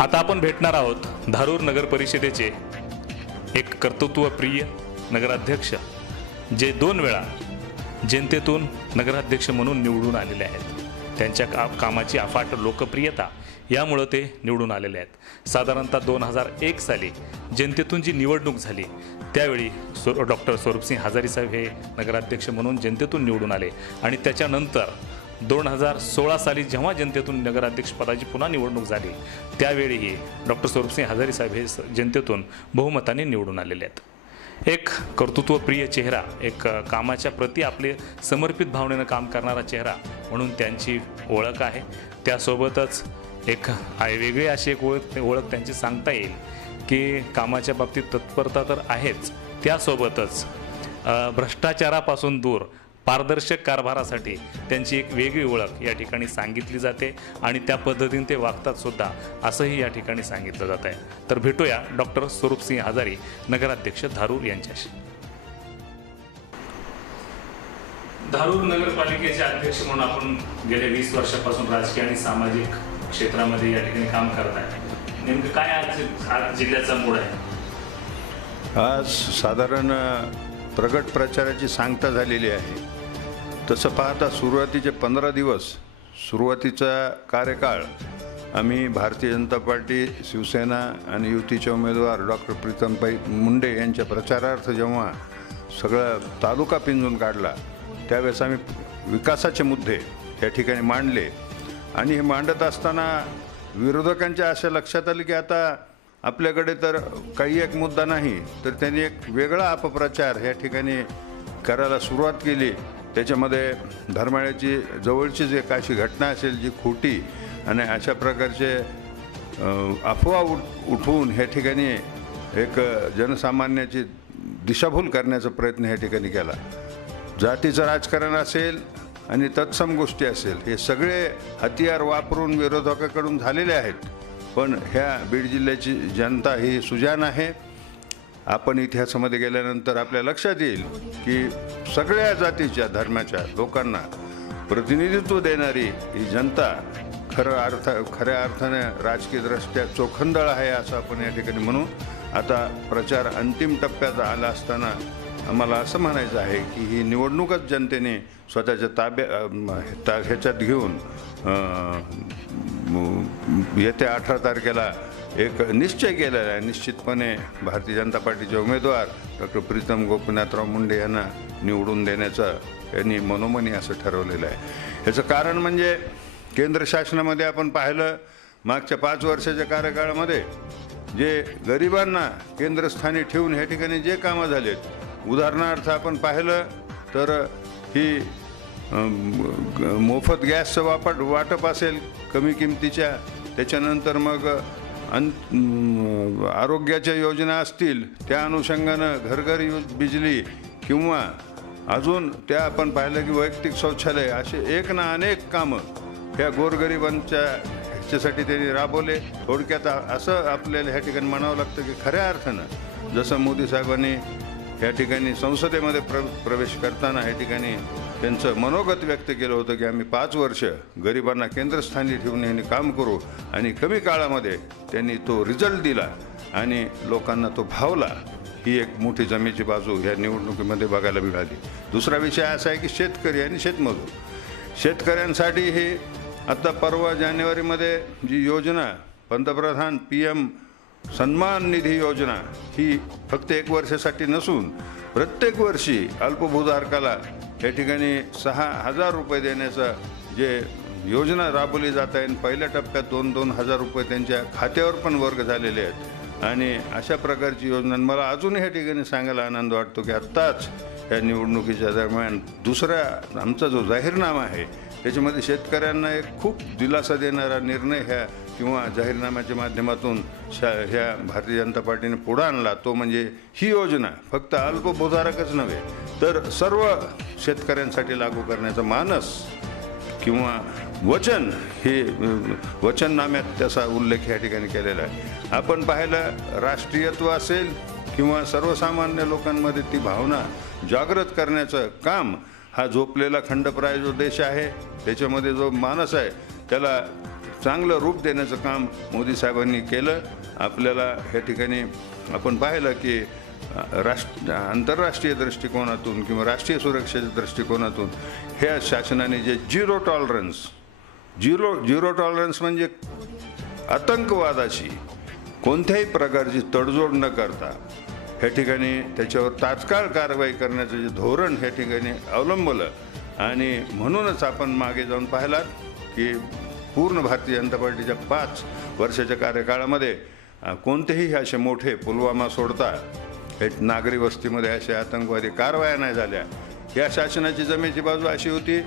आता आपण भेटणार आहोत धारूर नगर परिषदेचे एक कर्तृत्वप्रिय नगराध्यक्ष जे दोन वेळा जनतेतून नगराध्यक्ष म्हणून निवडून आलेले आहेत. त्यांच्या का कामाची अफाट लोकप्रियता यामुळं ते निवडून आलेले आहेत. साधारणतः दोन हजार एक साली जनतेतून जी निवडणूक झाली त्यावेळी स्व डॉक्टर स्वरूपसिंह हजारी साहेब हे नगराध्यक्ष म्हणून जनतेतून निवडून आले आणि त्याच्यानंतर दोन हजार सोळा साली जेव्हा जनतेतून नगराध्यक्षपदाची पुन्हा निवडणूक झाली त्यावेळीही डॉक्टर स्वरूपसिंह हजारी साहेब हे जनतेतून बहुमताने निवडून आलेले आहेत. एक कर्तृत्वप्रिय चेहरा एक कामाच्या प्रती आपले समर्पित भावनेनं काम करणारा चेहरा म्हणून त्यांची ओळख आहे. त्यासोबतच एक वेगळी अशी एक ओळख ओळख त्यांची सांगता येईल की कामाच्या बाबतीत तत्परता तर आहेच. त्यासोबतच भ्रष्टाचारापासून दूर पारदर्शक कारभारासाठी त्यांची एक वेगळी ओळख या ठिकाणी सांगितली जाते आणि त्या पद्धतीने ते वागतात सुद्धा असंही या ठिकाणी सांगितलं जात आहे. तर भेटूया डॉक्टर स्वरूपसिंह हजारी नगराध्यक्ष धारूर यांच्याशी. धारूर नगरपालिकेचे अध्यक्ष म्हणून आपण गेल्या वीस वर्षापासून राजकीय आणि सामाजिक क्षेत्रामध्ये या ठिकाणी काम करत आहे. नेमकं काय आज आज जिल्ह्याचा मूड आहे? आज साधारण प्रगट प्रचाराची सांगता झालेली आहे. तसं पाहता सुरुवातीचे पंधरा दिवस सुरुवातीचा कार्यकाळ आम्ही भारतीय जनता पार्टी शिवसेना आणि युतीचे उमेदवार डॉक्टर प्रीतमबाई मुंडे यांच्या प्रचारार्थ जेव्हा सगळा तालुका पिंजून काढला त्यावेळेस आम्ही विकासाचे मुद्दे या ठिकाणी मांडले. आणि हे मांडत असताना विरोधकांच्या अशा लक्षात आलं की आता आपल्याकडे तर काही एक मुद्दा नाही तर त्यांनी एक वेगळा अपप्रचार या ठिकाणी करायला सुरुवात केली. त्याच्यामध्ये धर्माळ्याची जवळची जे अशी घटना असेल जी खोटी आणि अशा प्रकारचे अफवा उठ उठवून ह्या ठिकाणी एक जनसामान्याची दिशाभूल करण्याचा प्रयत्न ह्या ठिकाणी केला. जातीचं राजकारण असेल आणि तत्सम गोष्टी असेल हे सगळे हतियार वापरून विरोधकाकडून झालेले आहेत. पण ह्या बीड जिल्ह्याची जनता ही सुजान आहे. आपण इतिहासामध्ये गेल्यानंतर आपल्या लक्षात येईल की सगळ्या जातीच्या धर्माच्या लोकांना प्रतिनिधित्व देणारी ही जनता खरं अर्थ खऱ्या अर्थाने राजकीयदृष्ट्या चोखंदळ आहे असं आपण या ठिकाणी म्हणू. आता प्रचार अंतिम टप्प्यात आला असताना आम्हाला असं म्हणायचं आहे की ही निवडणूकच जनतेने स्वतःच्या ताब्या ता- ह्याच्यात घेऊन येत्या अठरा तारखेला एक निश्चय केलेला आहे. निश्चितपणे भारतीय जनता पार्टीचे उमेदवार डॉक्टर प्रीतम गोपीनाथराव मुंडे यांना निवडून देण्याचं यांनी मनोमनी असं ठरवलेलं आहे. ह्याचं कारण म्हणजे केंद्र शासनामध्ये आपण पाहिलं मागच्या पाच वर्षाच्या कार्यकाळामध्ये जे गरिबांना केंद्रस्थानी ठेवून ह्या ठिकाणी जे कामं झालेत उदाहरणार्थ आपण पाहिलं तर ही मोफत गॅसचं वापट वाटप असेल कमी किमतीच्या त्याच्यानंतर मग अन आरोग्याच्या योजना असतील त्या अनुषंगानं घरघर यूज बिजली किंवा अजून त्या आपण पाहिलं की वैयक्तिक शौचालय असे एक ना अनेक कामं ह्या गोरगरिबांच्या ह्याच्यासाठी त्यांनी राबवले. थोडक्यात असं आपल्याला ह्या ठिकाणी म्हणावं लागतं की खऱ्या अर्थानं जसं मोदी साहेबांनी या ठिकाणी संसदेमध्ये प्र प्रवेश करताना या ठिकाणी त्यांचं मनोगत व्यक्त केलं होतं की आम्ही पाच वर्ष गरिबांना केंद्रस्थानी ठेवून यांनी काम करू आणि कमी काळामध्ये त्यांनी तो रिझल्ट दिला आणि लोकांना तो भावला. ही एक मोठी जमेची बाजू ह्या निवडणुकीमध्ये बघायला मिळाली. दुसरा विषय असा आहे की शेतकरी आणि शेतमजूर. शेतकऱ्यांसाठी हे आत्ता परवा जानेवारीमध्ये जी योजना पंतप्रधान पी एम सन्मान निधी योजना ही फक्त एक वर्षासाठी नसून प्रत्येक वर्षी अल्पभूधारकाला या ठिकाणी सहा हजार रुपये देण्याचं जे योजना राबवली जात आहे आणि पहिल्या टप्प्यात दोन दोन हजार रुपये त्यांच्या खात्यावर पण वर्ग झालेले आहेत. आणि अशा प्रकारची योजना मला अजून ह्या ठिकाणी सांगायला आनंद वाटतो की आत्ताच या निवडणुकीच्या दरम्यान दुसरा आमचा जो जाहीरनामा आहे त्याच्यामध्ये शेतकऱ्यांना एक खूप दिलासा देणारा निर्णय ह्या किंवा जाहीरनाम्याच्या माध्यमातून शा ह्या भारतीय जनता पार्टीने पुढं आणला तो म्हणजे ही योजना. फक्त अल्पभूधारकच नव्हे तर सर्व शेतकऱ्यांसाठी लागू करण्याचा मानस किंवा वचन हे वचननाम्यात त्याचा उल्लेख या ठिकाणी केलेला आहे. आपण पाहिलं राष्ट्रीयत्व असेल किंवा सर्वसामान्य लोकांमध्ये ती भावना जागृत करण्याचं काम हा झोपलेला खंडप्राय जो देश आहे त्याच्यामध्ये जो मानस आहे त्याला चांगलं रूप देण्याचं काम मोदी साहेबांनी केलं. आपल्याला ह्या ठिकाणी आपण पाहिलं की राष्ट्र आंतरराष्ट्रीय दृष्टिकोनातून किंवा राष्ट्रीय सुरक्षेच्या दृष्टिकोनातून ह्या शासनाने जे zero tolerance zero zero tolerance म्हणजे आतंकवादाशी कोणत्याही प्रकारची तडजोड न करता ह्या ठिकाणी त्याच्यावर तात्काळ कारवाई करण्याचं जे धोरण ह्या ठिकाणी अवलंबलं. आणि म्हणूनच आपण मागे जाऊन पाहिलात की पूर्ण भारतीय जनता पार्टीच्या पाच वर्षाच्या कार्यकाळामध्ये कोणतेही असे मोठे पुलवामा सोडता हे नागरी वस्तीमध्ये असे आतंकवादी कारवाया नाही झाल्या. या शासनाची जमेची बाजू अशी होती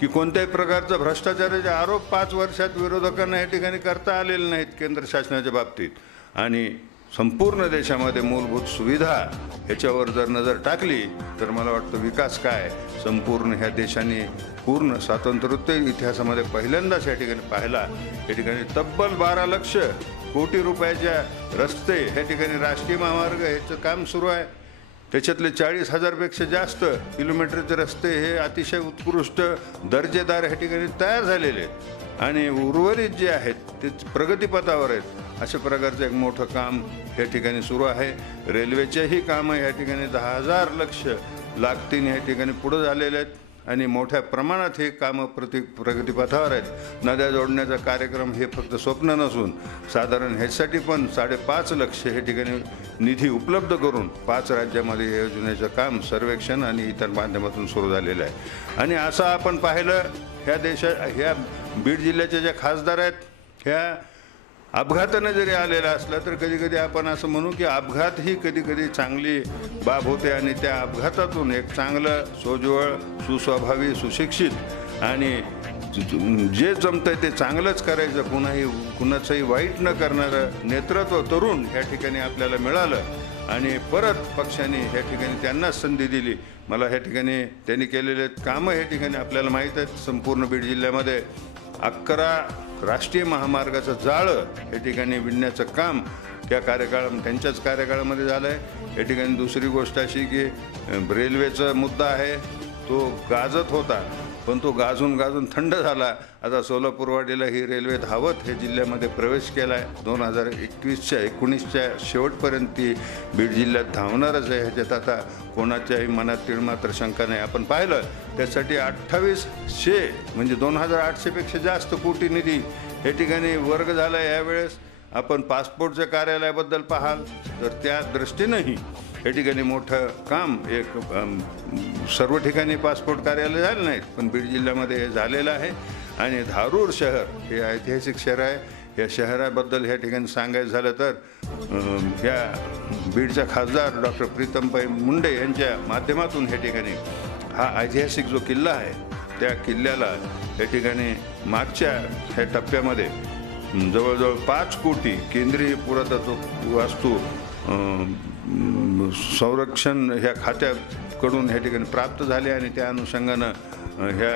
की कोणत्याही प्रकारचा भ्रष्टाचाराचे आरोप पाच वर्षात विरोधकांना या ठिकाणी करता आलेले नाहीत केंद्र शासनाच्या बाबतीत. आणि संपूर्ण देशामध्ये मूलभूत सुविधा ह्याच्यावर जर नजर टाकली तर मला वाटतं विकास काय? संपूर्ण ह्या देशाने पूर्ण स्वातंत्र्योत्तर इतिहासामध्ये पहिल्यांदाच या ठिकाणी पाहिला. या ठिकाणी तब्बल बारा लक्ष कोटी रुपयाच्या रस्ते ह्या ठिकाणी राष्ट्रीय महामार्ग ह्याचं काम सुरू आहे. त्याच्यातले चाळीस हजारपेक्षा जास्त किलोमीटरचे रस्ते हे अतिशय उत्कृष्ट दर्जेदार ह्या ठिकाणी तयार झालेले आहेत. आणि उर्वरित जे आहेत ते प्रगतीपथावर आहेत. अशा प्रकारचं एक मोठं काम या ठिकाणी सुरू आहे. रेल्वेचेही कामं या ठिकाणी दहा हजार लक्ष लागतीन या ठिकाणी पुढं झालेले आहेत. आणि मोठ्या प्रमाणात हे कामं प्रति प्रगतीपथावर आहेत. नद्या जोडण्याचा कार्यक्रम हे फक्त स्वप्न नसून साधारण ह्यासाठी पण साडेपाच लक्ष हे ठिकाणी निधी उपलब्ध करून पाच राज्यामध्ये या योजनेचं काम सर्वेक्षण आणि इतर माध्यमातून सुरू झालेलं आहे. आणि असं आपण पाहिलं ह्या देशा ह्या बीड जिल्ह्याच्या ज्या खासदार आहेत ह्या अपघातानं जरी आलेला असला तर कधी कधी आपण असं म्हणू की अपघात ही कधी कधी चांगली बाब होते आणि त्या अपघातातून एक चांगलं सोज्वळ सुस्वभावी सुशिक्षित आणि जे जमतंय ते चांगलंच करायचं कुणाही कुणाचंही वाईट न करणारं नेतृत्व तरुण ह्या ठिकाणी आपल्याला मिळालं आणि परत पक्षाने ह्या ठिकाणी त्यांना संधी दिली. मला ह्या ठिकाणी त्यांनी केलेले कामं ह्या ठिकाणी आपल्याला माहीत आहेत. संपूर्ण बीड जिल्ह्यामध्ये अकरा राष्ट्रीय महामार्गाचं जाळं या ठिकाणी विणण्याचं काम त्या कार्यकाळ त्यांच्याच कार्यकाळामध्ये झालं आहे या ठिकाणी दुसरी गोष्ट अशी की रेल्वेचा मुद्दा आहे तो गाजत होता. पण तो गाजून गाजून थंड झाला. आता सोलापूरवाडीला ही रेल्वे धावत हे जिल्ह्यामध्ये प्रवेश केला आहे दोन हजार एकवीसच्या एकोणीसच्या शेवटपर्यंत ती बीड जिल्ह्यात धावणारच आहे. ह्याच्यात आता कोणाच्याही मनात मात्र शंका नाही. आपण पाहिलं त्यासाठी अठ्ठावीस शे म्हणजे दोन हजार आठशेपेक्षा जास्त कोटी निधी हे ठिकाणी वर्ग झाला आहे यावेळेस. आपण पासपोर्टच्या कार्यालयाबद्दल पाहाल तर त्या दृष्टीनंही या ठिकाणी मोठं काम एक सर्व ठिकाणी पासपोर्ट कार्यालय झाले नाहीत पण बीड जिल्ह्यामध्ये हे झालेलं आहे. आणि धारूर शहर हे ऐतिहासिक शहर आहे. या शहराबद्दल ह्या ठिकाणी सांगायचं झालं तर या ह्या बीडच्या खासदार डॉक्टर प्रीतमबाई मुंडे यांच्या माध्यमातून हे ठिकाणी हा ऐतिहासिक जो किल्ला आहे त्या किल्ल्याला या ठिकाणी मागच्या ह्या टप्प्यामध्ये जवळजवळ पाच कोटी केंद्रीय पुरातत्व वास्तू संरक्षण ह्या खात्याकडून ह्या ठिकाणी प्राप्त झाले आणि त्या अनुषंगानं ह्या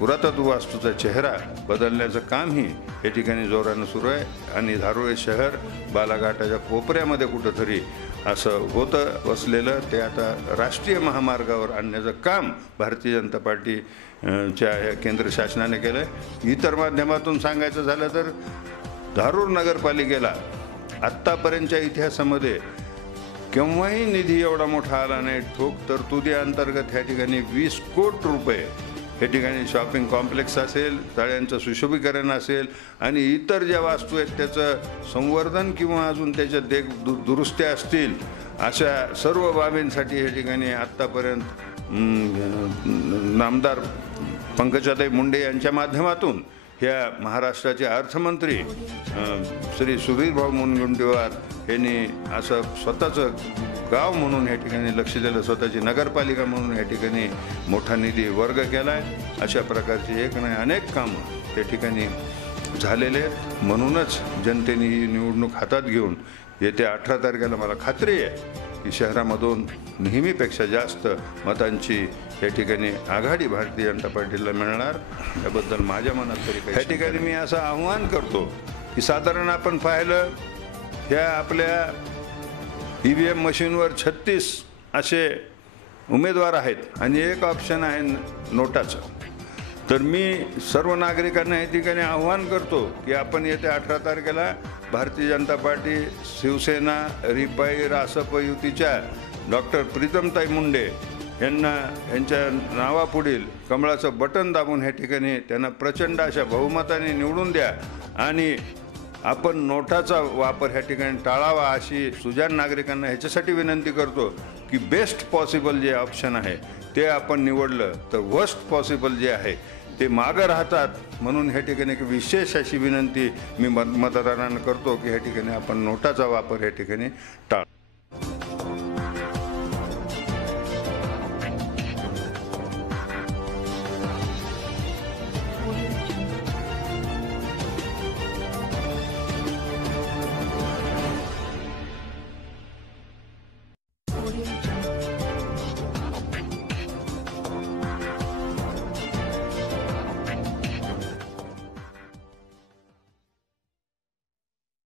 पुरातत्व वास्तूचा चेहरा बदलण्याचं कामही या ठिकाणी जोरानं सुरू आहे. आणि धारोळे शहर बालाघाटाच्या कोपऱ्यामध्ये कुठंतरी असं होतं वसलेलं ते आता राष्ट्रीय महामार्गावर आणण्याचं काम भारतीय जनता पार्टी च्या या केंद्र शासनाने केलं आहे इतर माध्यमातून सांगायचं झालं तर धारूर नगरपालिकेला आत्तापर्यंतच्या इतिहासामध्ये केव्हाही निधी एवढा मोठा आला नाही. ठोक तरतुदी अंतर्गत ह्या ठिकाणी वीस कोट रुपये हे ठिकाणी शॉपिंग कॉम्प्लेक्स असेल तळ्यांचं सुशोभीकरण असेल आणि इतर ज्या वास्तू आहेत त्याचं संवर्धन किंवा अजून त्याच्या देख दु दुरुस्त्या असतील अशा सर्व बाबींसाठी हे ठिकाणी आत्तापर्यंत नामदार पंकजाताई मुंडे यांच्या माध्यमातून ह्या महाराष्ट्राचे अर्थमंत्री श्री सुधीरभाऊ मुनगुंटीवार यांनी असं स्वतःचं गाव म्हणून या ठिकाणी लक्ष दिलं स्वतःची नगरपालिका म्हणून या ठिकाणी मोठा निधी वर्ग केला आहे अशा प्रकारची एक नाही अनेक कामं त्या ठिकाणी झालेले म्हणूनच जनतेने ही निवडणूक हातात घेऊन येत्या अठरा तारखेला मला खात्री आहे की शहरामधून नेहमीपेक्षा जास्त मतांची या ठिकाणी आघाडी भारतीय जनता पार्टीला मिळणार. याबद्दल माझ्या मनात तरी काही या ठिकाणी मी असं आव्हान करतो की साधारण आपण पाहिलं ह्या आपल्या ई व्ही एम मशीनवर छत्तीस असे उमेदवार आहेत आणि एक ऑप्शन आहे नोटाचं. तर मी सर्व नागरिकांना या ठिकाणी आव्हान करतो की आपण येत्या अठरा तारखेला भारतीय जनता पार्टी शिवसेना रिपाई रासप युतीच्या डॉक्टर प्रीतमताई मुंडे यांना यांच्या नावापुढील कमळाचं बटन दाबून ह्या ठिकाणी त्यांना प्रचंड अशा बहुमताने निवडून द्या. आणि आपण नोटाचा वापर ह्या ठिकाणी टाळावा अशी सुजान नागरिकांना ह्याच्यासाठी विनंती करतो की बेस्ट पॉसिबल जे ऑप्शन आहे ते आपण निवडलं तर वर्स्ट पॉसिबल जे आहे ते मागं राहतात. म्हणून ह्या ठिकाणी एक विशेष अशी विनंती मी मत मतदारांना करतो की ह्या ठिकाणी आपण नोटाचा वापर ह्या ठिकाणी टाळ